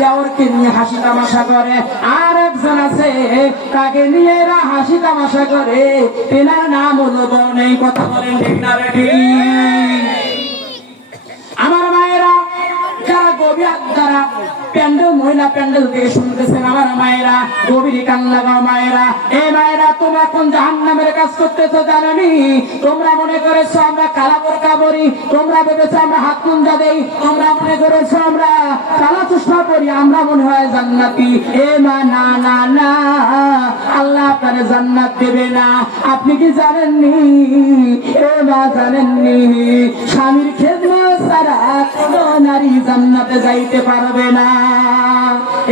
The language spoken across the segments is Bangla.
দেওরকে নিয়ে হাসি তামাশা করে। আর একজন আছে, তাকে নিয়ে এরা হাসি তামাশা করে। তেনার নাম হলো বনেই কথা বলেন ঠিক না আমার মায়েরা, যারা গভীর প্যান্ডেল, মহিলা প্যান্ডেল থেকে শুনতেছেন, আমার মায়েরা, গভীর কান লাগাও মায়েরা। মায়েরা, তোমরা কোন জাহান নামের কাজ জানানি? তোমরা মনে করেছ আমরা কালা বোরকা পরি তোমরা ভেবেছো আমরা হাত কুঞ্জা দেই? তোমরা মনে করেছ আমরা কালা চশমা পরি আমরা মনে হয় জান্নাতি। এ মা, না না না, আল্লাহ আপনার জান্নাত দেবে না। আপনি কি জানেননি? এ মা, জানেননি? স্বামীর খেদমত ছাড়া কোন নারী জান্নাতে যাইতে পারবে না।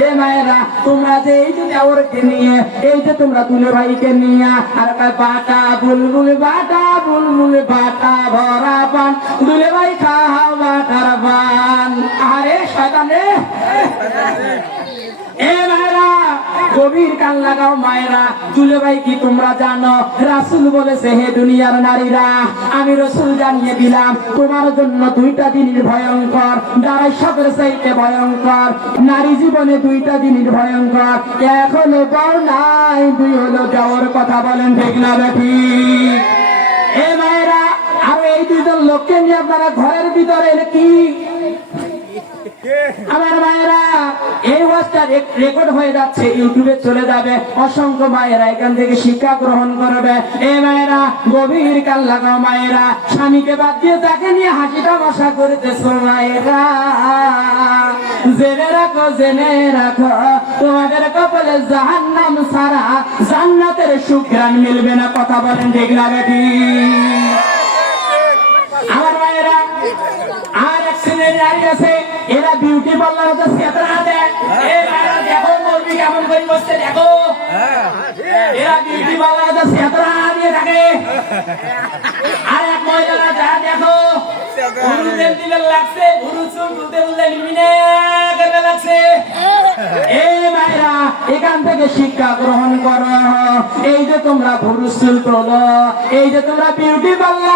এ মায়েরা, তোমরা যে এই যে দেওরকে নিয়ে, এই যে তোমরা তুলে ভাইকে নিয়ে, আর বাটা, বুলবুল বাটা বুলবুল, বাটা গভীর কান লাগাও মায়েরা। তুলে ভাই কি তোমরা জানো? রাসুল বলেছে, হে দুনিয়ার নারীরা, আমি রসুল জানিয়ে দিলাম, তোমার জন্য দুইটা জিনিস ভয়ঙ্কর দাঁড়াই সবের চাইতে ভয়ঙ্কর, নারী জীবনে দুইটা জিনিস ভয়ঙ্কর, এক হলো বর নাই, দুই হলো যাওয়ার কথা বলেন, ঠিক না বেঠি? এ মায়েরা, আর এই দুইজন লোককে নিয়ে আপনারা ঘরের ভিতরে কি? আমার মায়েরা ওয়াজটা রেকর্ড হয়ে যাচ্ছে ইউটিউবে চলে যাবে। অসংখ্য মায়েরা এখান থেকে শিক্ষা গ্রহণ করবে। এই মায়েরা, গভীর কাল মায়েরা। স্বামীকে বাদ দিয়ে তাকে নিয়ে হাসিটা মায়েরা। জেনে রাখো জেনে রাখো, তোমাদের কপালে সারা জান্নাতের মিলবে না। কথা বলেন বেটি আমার মায়েরা আর শ্রেণির নারী আছে এরা বিউটি পার্লার হচ্ছে সেতরা দেয় এই মায়েরা দেখো মৌলবি কেমন করে বসছে দেখো। এরা বিউটি পার্লার হচ্ছে সেতরা দিয়ে থাকে। আর এক মহিলারা যা দেখো গুরু দিলে লাগছে গুরু চুল তুলতে তুলতে লিমিনে করতে লাগছে। এই মায়েরা এখান থেকে শিক্ষা গ্রহণ করো। এই যে তোমরা ভুরুসুল তোলো এই যে তোমরা বিউটি পার্লারে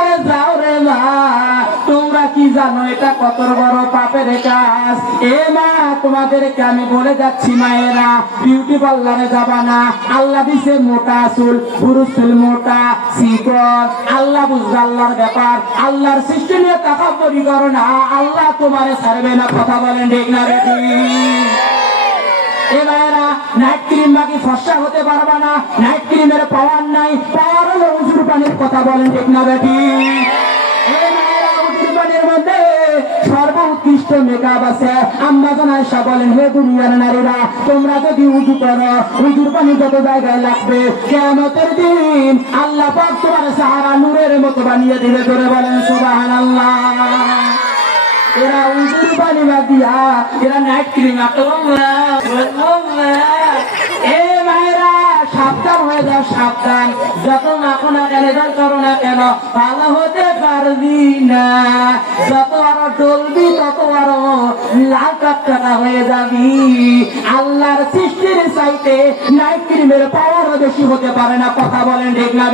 জানো এটা কত বড় পাপের কাজ। এ মা, তোমাদেরকে আমি বলে যাচ্ছি, মায়েরা বিউটি পার্লারে যাবা না। আল্লাহ দিছে মোটা চুল ভুরুসুল মোটা, শিকড়। আল্লাহ বুঝবে আল্লাহর ব্যাপার। আল্লাহর সৃষ্টি নিয়ে টাকা পরি করো না। আল্লাহ তোমারে ছাড়বে না, কথা বলেন ঠিক না এ ভাইয়েরা নাইট ক্রিম বাকি ফর্সা হতে পারবে না। নাইট ক্রিমের পাওয়ার নাই। পাওয়ার উজুর পানির কথা বলেন ঠিক না বেটি সর্বোৎকৃষ্ট মেকআপ আছে। আম্মা জানাইসা বলেন, হে দুনিয়ার নারীরা, তোমরা যদি উজু করো, উজুর পানি যত জায়গায় লাগবে কেমতের দিন আল্লাহ পাক তোমার সাহারা নূরের মতো বানিয়ে দিবে। ধরে বলেন, সুবহানাল্লাহ। এরা উজুর পানি বাদ দিয়া, এরা নাইট ক্রিম এ ভাইরা সাবধান হয়ে যাও, সাবধান। যত না কেন করো না কেন ভালো হতে পারবি না। যত আরও চলবি তত আরও লাল কাপটা হয়ে যাবি। আল্লাহর সৃষ্টির চাইতে নাইট ক্রিমের পাওয়ারও বেশি হতে পারে না। কথা বলেন ঠিক না